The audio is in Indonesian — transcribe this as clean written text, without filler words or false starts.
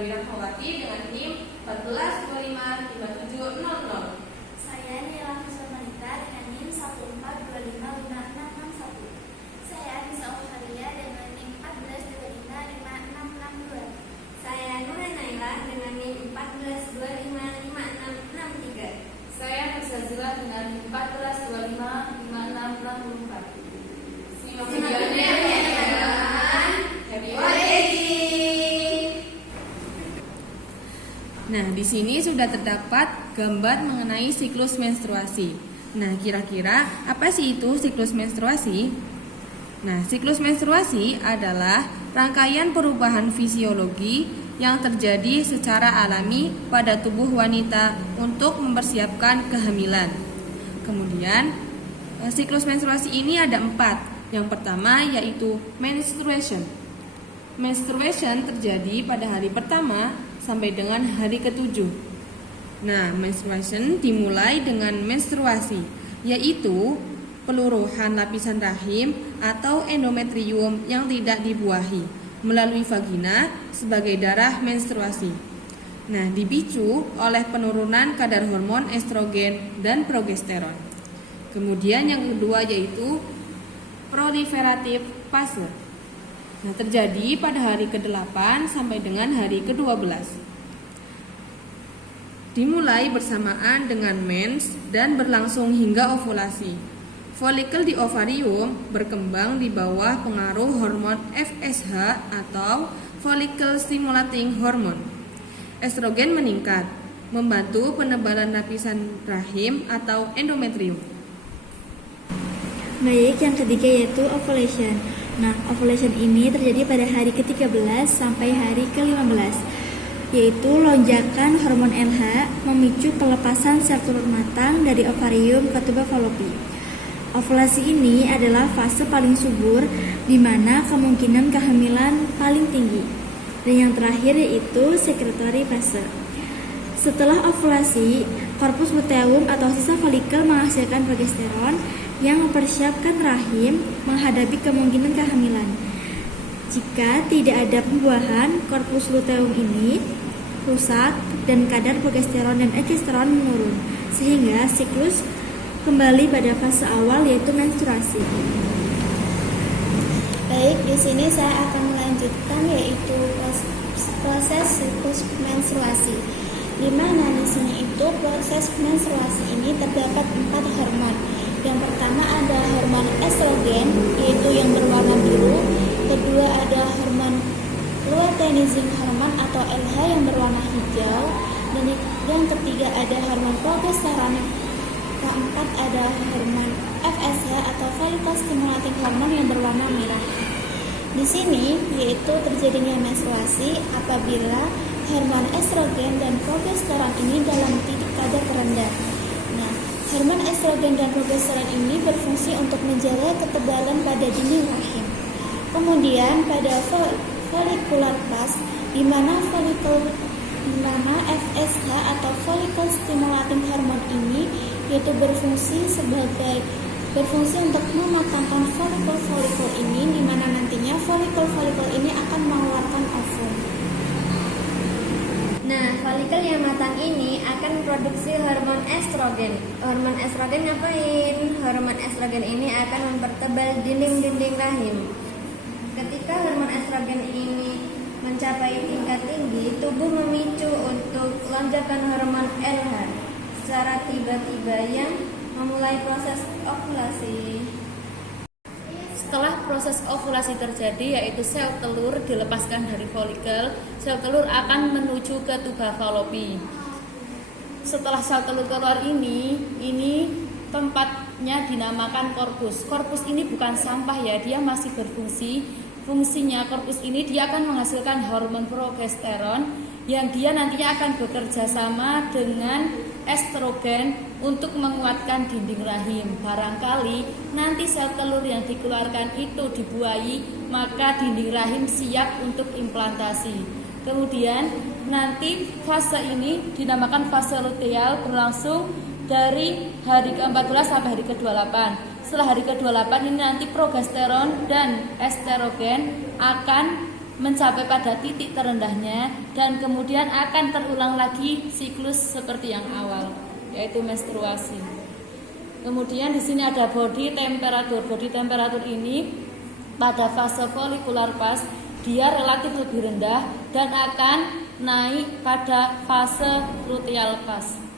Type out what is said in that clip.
Dwi Rahmawati dengan NIM 14255700. Saya Nila Manita dengan NIM 142556661. Saya Anissa Ukhalia dengan NIM 142556662. Saya Nura Naila dengan NIM 142555663. Saya Nursazila dengan NIM 142555664. Simak videonya ya teman-teman. Happy watching. Nah, di sini sudah terdapat gambar mengenai siklus menstruasi. Nah, kira-kira apa sih itu siklus menstruasi? Nah, siklus menstruasi adalah rangkaian perubahan fisiologi yang terjadi secara alami pada tubuh wanita untuk mempersiapkan kehamilan. Kemudian, siklus menstruasi ini ada 4. Yang pertama yaitu menstruation. Menstruation terjadi pada hari pertama sampai dengan hari ke-7. Nah, menstruation dimulai dengan menstruasi, yaitu peluruhan lapisan rahim atau endometrium yang tidak dibuahi melalui vagina sebagai darah menstruasi. Nah, dipicu oleh penurunan kadar hormon estrogen dan progesteron. Kemudian yang kedua yaitu proliferatif fase. Nah, terjadi pada hari ke-8 sampai dengan hari ke-12. Dimulai bersamaan dengan mens dan berlangsung hingga ovulasi. Folikel di ovarium berkembang di bawah pengaruh hormon FSH atau follicle stimulating hormone. Estrogen meningkat, membantu penebalan lapisan rahim atau endometrium. Baik, yang ketiga yaitu ovulation. Nah, ovulation ini terjadi pada hari ke-13 sampai hari ke-15, yaitu lonjakan hormon LH memicu pelepasan sel telur matang dari ovarium ke tuba falopi. Ovulasi ini adalah fase paling subur di mana kemungkinan kehamilan paling tinggi. Dan yang terakhir yaitu secretory fase. Setelah ovulasi, korpus luteum atau sisa folikel menghasilkan progesteron yang mempersiapkan rahim menghadapi kemungkinan kehamilan. Jika tidak ada pembuahan, korpus luteum ini rusak dan kadar progesteron dan egesteron menurun, sehingga siklus kembali pada fase awal yaitu menstruasi. Baik, di sini saya akan melanjutkan yaitu proses siklus menstruasi. Di mana di sini itu proses menstruasi ini terdapat 4 hormon. Yang pertama ada hormon estrogen, yaitu yang berwarna biru. Kedua ada hormon luteinizing hormone atau LH yang berwarna hijau. Dan yang ketiga ada hormon progesteron. Keempat ada hormon FSH atau follicle stimulating hormone yang berwarna merah. Di sini yaitu terjadinya menstruasi apabila hormon estrogen dan progesteron ini dalam titik kadar terendah. Nah, hormon estrogen dan progesteron ini berfungsi untuk menjaga ketebalan pada dinding rahim. Kemudian pada follicular phase di mana FSH atau follicle stimulating hormone ini yaitu berfungsi untuk mematangkan folikel ini, di mana nantinya folikel ini akan mengeluarkan ovum. Nah, folikel yang matang ini akan memproduksi hormon estrogen. Hormon estrogen ngapain? Hormon estrogen ini akan mempertebal dinding-dinding rahim. Ketika hormon estrogen ini mencapai tingkat tinggi, tubuh memicu untuk lonjakan hormon LH secara tiba-tiba yang memulai proses ovulasi. Setelah proses ovulasi terjadi, yaitu sel telur dilepaskan dari folikel, sel telur akan menuju ke tuba falopi. Setelah sel telur keluar ini tempatnya dinamakan korpus. Korpus ini bukan sampah ya, dia masih berfungsi. Fungsinya korpus ini dia akan menghasilkan hormon progesteron yang dia nantinya akan bekerja sama dengan estrogen untuk menguatkan dinding rahim. Barangkali nanti sel telur yang dikeluarkan itu dibuahi, maka dinding rahim siap untuk implantasi. Kemudian nanti fase ini dinamakan fase luteal, berlangsung dari hari ke-14 sampai hari ke-28. Setelah hari ke-28 ini nanti progesteron dan estrogen akan mencapai pada titik terendahnya dan kemudian akan terulang lagi siklus seperti yang awal, yaitu menstruasi. Kemudian di sini ada body temperature. Body temperature ini pada fase follicular phase dia relatif lebih rendah dan akan naik pada fase luteal phase.